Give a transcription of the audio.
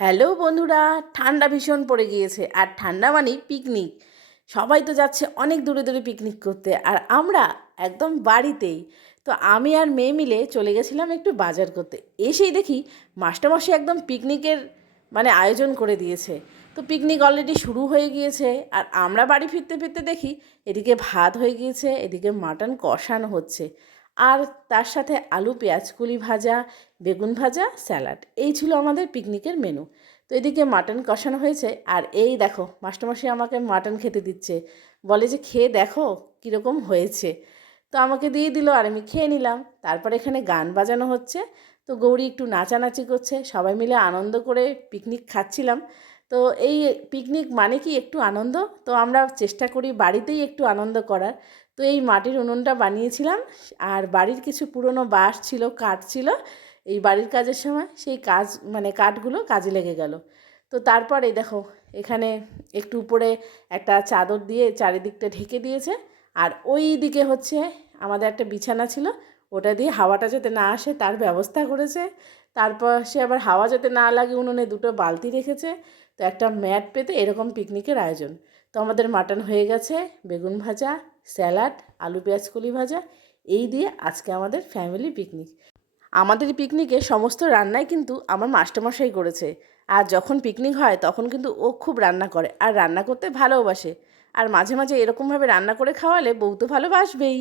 Hello বন্ধুরা, ঠান্ডা ভীষণ পড়ে গিয়েছে আর ঠান্ডা মানেই পিকনিক। সবাই তো যাচ্ছে অনেক দূরে দূরে পিকনিক করতে, আর আমরা একদম বাড়িতেই। তো আমি আর মেয়ে মিলে চলে গেছিলাম একটু বাজার করতে। এসেই দেখি মাস্টারমশাই একদম পিকনিকের আয়োজন করে দিয়েছে। তো পিকনিক অলরেডি শুরু হয়ে গিয়েছে, আর আমরা বাড়ি ফিরতে ফিরতে দেখি এদিকে ভাত হয়ে গিয়েছে, এদিকে মাটন কষানো হচ্ছে, আর তার সাথে আলু পেঁয়াজ কুলি ভাজা, বেগুন ভাজা, স্যালাড। এই ছিল আমাদের পিকনিকের মেনু। তো এদিকে মাটন কষানো হয়েছে, আর এই দেখো মাস্টারমশাই আমাকে মাটন খেতে দিচ্ছে। বলে যে খেয়ে দেখো কীরকম হয়েছে। তো আমাকে দিয়ে দিল, আর আমি খেয়ে নিলাম। তারপর এখানে গান বাজানো হচ্ছে। তো গৌরী একটু নাচানাচি করছে, সবাই মিলে আনন্দ করে পিকনিক খাচ্ছিলাম। তো এই পিকনিক মানে কি একটু আনন্দ। তো আমরা চেষ্টা করি বাড়িতেই একটু আনন্দ করার। তো এই মাটির উনুনটা বানিয়েছিলাম, আর বাড়ির কিছু পুরনো বাঁশ ছিল, কাঠ ছিল। এই বাড়ির কাজের সময় সেই কাজ কাঠগুলো কাজে লেগে গেল। তো তারপর এই দেখো এখানে একটু উপরে একটা চাদর দিয়ে চারিদিকটা ঢেকে দিয়েছে, আর ওই দিকে হচ্ছে আমাদের একটা বিছানা ছিল, ওটা দিয়ে হাওয়াটা যাতে না আসে তার ব্যবস্থা করেছে। তারপর সে আবার হাওয়া যাতে না লাগে উনুনে দুটো বালতি রেখেছে। তো একটা ম্যাট পেতে এরকম পিকনিকের আয়োজন। তো আমাদের মাটন হয়ে গেছে, বেগুন ভাজা, স্যালাড, আলু পেঁয়াজ কলি ভাজা, এই দিয়ে আজকে আমাদের ফ্যামিলি পিকনিক। আমাদের পিকনিকে সমস্ত রান্নাই কিন্তু আমার মাস্টারমশাই করেছে। আর যখন পিকনিক হয় তখন কিন্তু ও খুব রান্না করে, আর রান্না করতে ভালোবাসে। আর মাঝে মাঝে এরকমভাবে রান্না করে খাওয়ালে বউ তো ভালোবাসবেই।